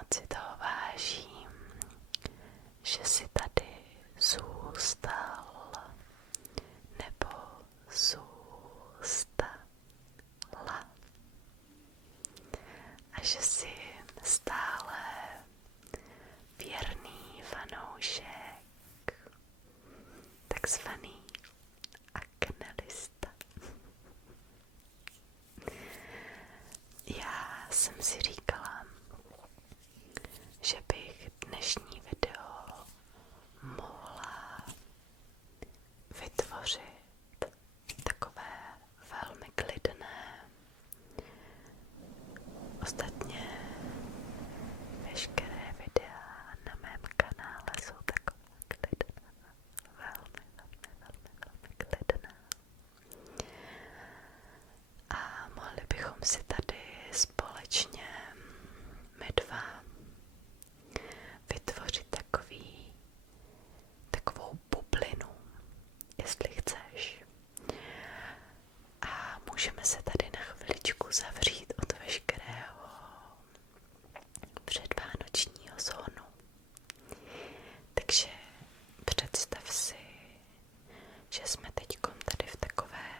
moc si toho vážím, že jsi tady zůstal nebo zůstala a že jsi stále věrný fanoušek, takzvaný aknelista. Já jsem si říkala, že bych dnešní video mohla vytvořit takové velmi klidné. Ostatně veškeré videa na mém kanále jsou takové klidné, velmi klidné. A mohli bychom si tady společně my dva vytvořit takovou bublinu, jestli chceš. A můžeme se tady na chviličku zavřít od veškerého předvánočního zónu. Takže představ si, že jsme teďkom tady v takové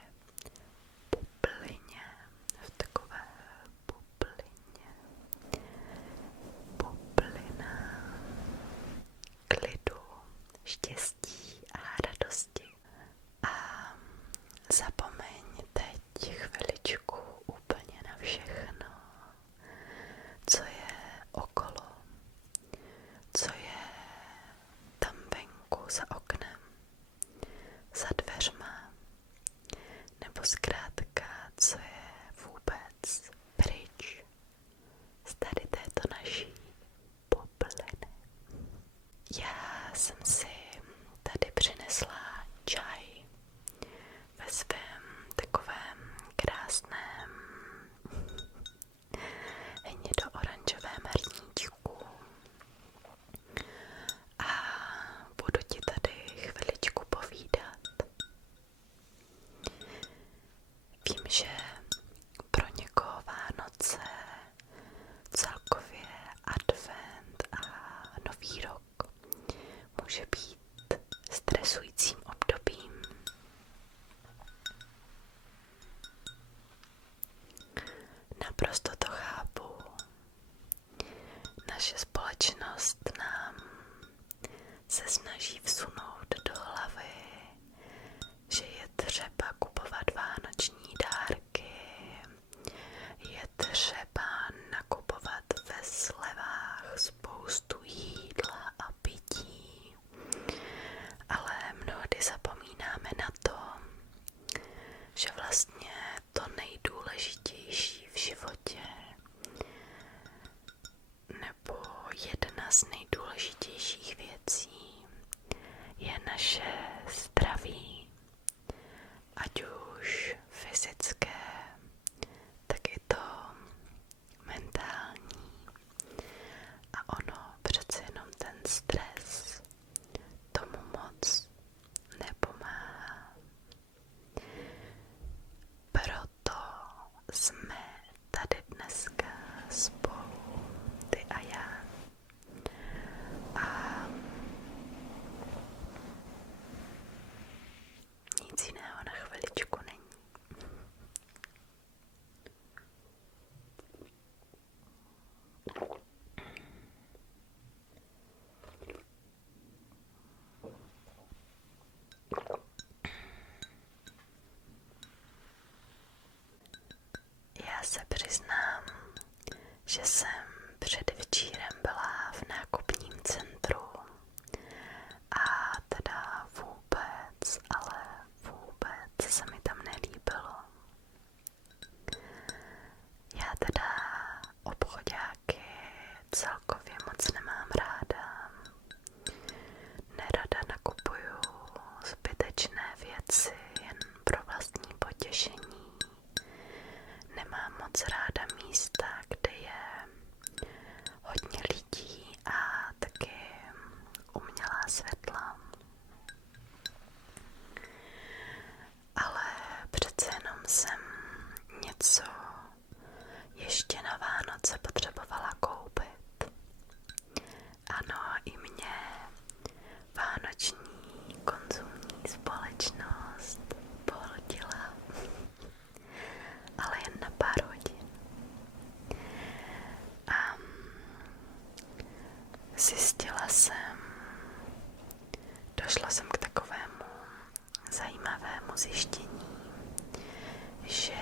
bublině, bublina klidu, štěstí a radosti. A zapomeň teď chviličku úplně na všechno, co je okolo, co je tam venku za oknem, za dveřma, nebo zkrátka, co je vůbec pryč z tady této naší bubliny. Já jsem si tady přinesla čaj ve svém takovém krásném hnědo-oranžovém hrníčku a budu ti tady chviličku povídat. Vím, že pro někoho Vánoce, celkově advent a nový rok může být stresujícím obdobím. Naprosto to chápu. Naše společnost nám se snaží vsunout do hlavy, že je třeba kupovat vánoční dárky, je třeba nakupovat ve slevách spoustu jídla a pití, ale mnohdy zapomínáme na to, že vlastně to nejdůležitější v životě nebo jedna z nejdůležitějších věcí je naše zdraví, ať už fyzické, tak i to mentální. A ono přece jenom ten stres tomu moc nepomáhá. Proto jsme tady dneska spolu, ty a já. A nic jiného na chviličku není. Já se přiznám, že jsem předevčírem byla v nákupním centru a teda vůbec se mi tam nelíbilo. Já teda obchoďáky celkově moc nemám ráda. Nerada nakupuju zbytečné věci jen pro vlastní potěšení. Nemám moc ráda místa, kde je hodně lidí a taky umělá světla. Ale přece jenom jsem něco ještě na Vánoce potřebovala koupit. došla jsem k takovému zajímavému zjištění, že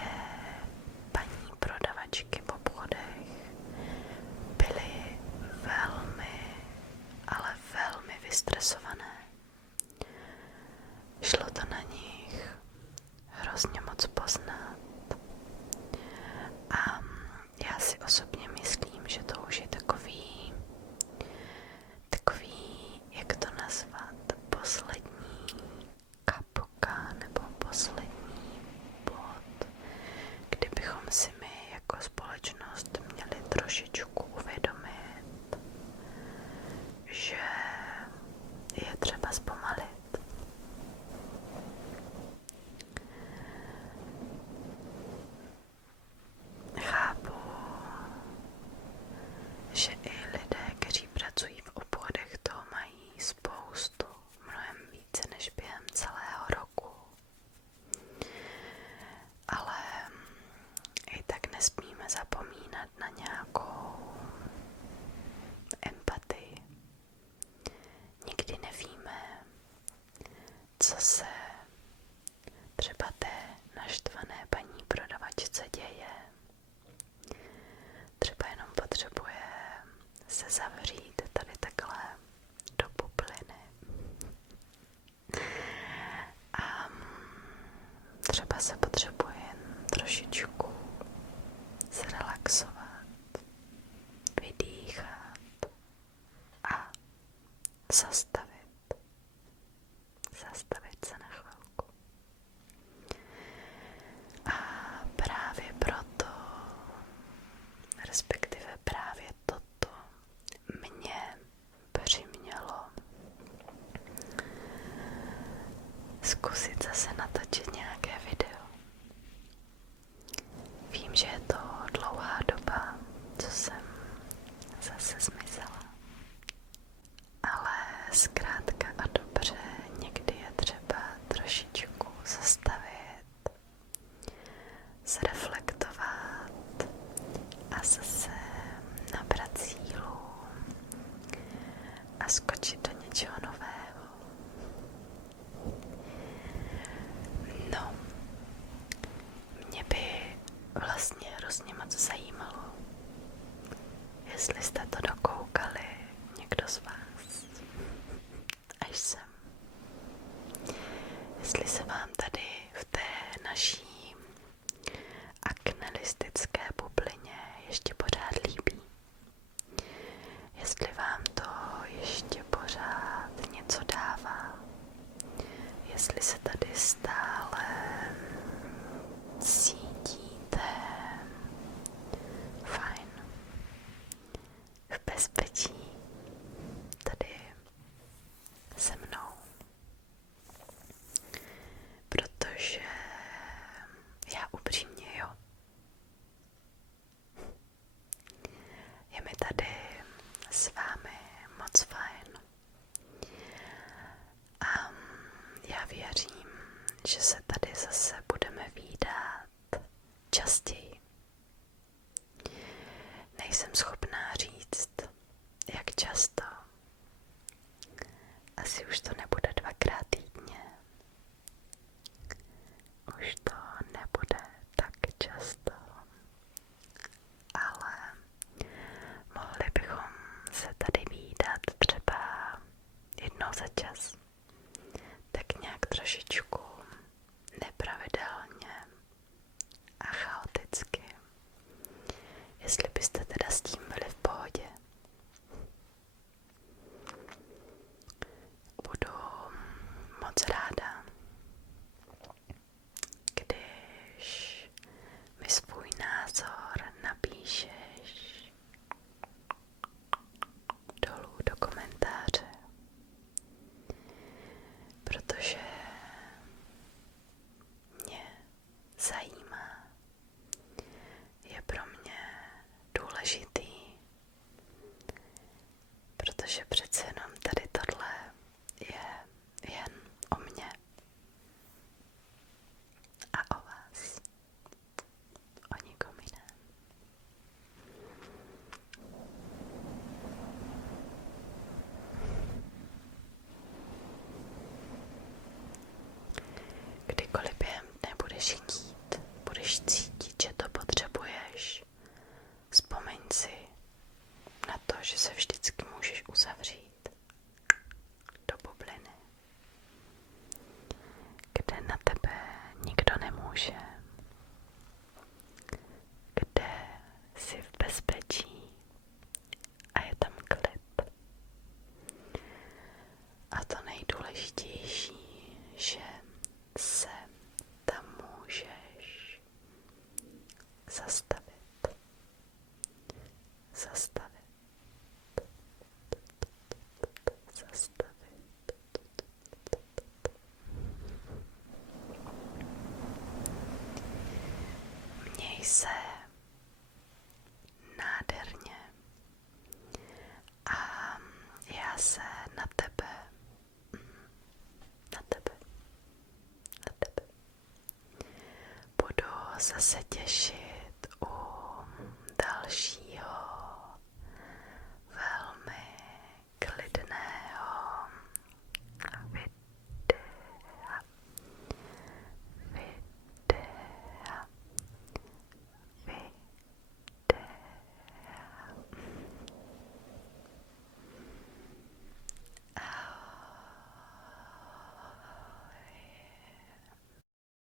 paní prodavačky v obchodech byly velmi, ale velmi vystresované. Šlo to na nich hrozně moc poznat. A já si osobně myslím, že to už je takový, jak to nazvat, poslední kapka nebo poslední bod, kdybychom si my jako společnost měli trošičku uvědomit, že je třeba zpomalit. Chápu, že i lidé, kteří pracují v obchodech, toho mají spoustu, mnohem více než během celého roku. Ale i tak nesmíme zapomínat na nějakou empatii. Nikdy nevíme, co se třeba té naštvané paní prodavačce děje. Třeba jenom potřebuje se zavřít tady takhle do bubliny. A třeba se potřebuje jen trošičku zrelaxovat, vydýchat a zastavit se na chvilku. A právě proto, respektive právě toto mě přimělo zkusit zase natočit nějaké video. Vím, že je to dlouhá doba, co jsem zase zmizela. Ale zkrátka a dobře, někdy je třeba trošičku zastavit, zreflektovat a zase nabrat sílu a skočit do něčeho nového. No, mě by vlastně hrozně moc zajímalo, jestli jste to dokoukali někdo z vás až sem. Jestli se vám tady v té naší aknelistické bublině ještě pořád líbí. Jestli vám to ještě pořád něco dává. Jestli se tady stále cítíte fajn, v bezpečí tady se mnou. Protože já upřímně jo. Je mi tady s vámi moc fajn. A já věřím, že se tady zase budeme vídat častěji. Nejsem schopná říct, jak často. Asi už to nebude 2krát týdně. Už to nebude tak často. Ale mohli bychom se tady vídat třeba jednou za čas. Tak nějak trošičku nepravidelně a chaoticky. Jestli byste teda s tím byli v pohodě. Budu Měj se nádherně a já se na tebe budu zase těšit u další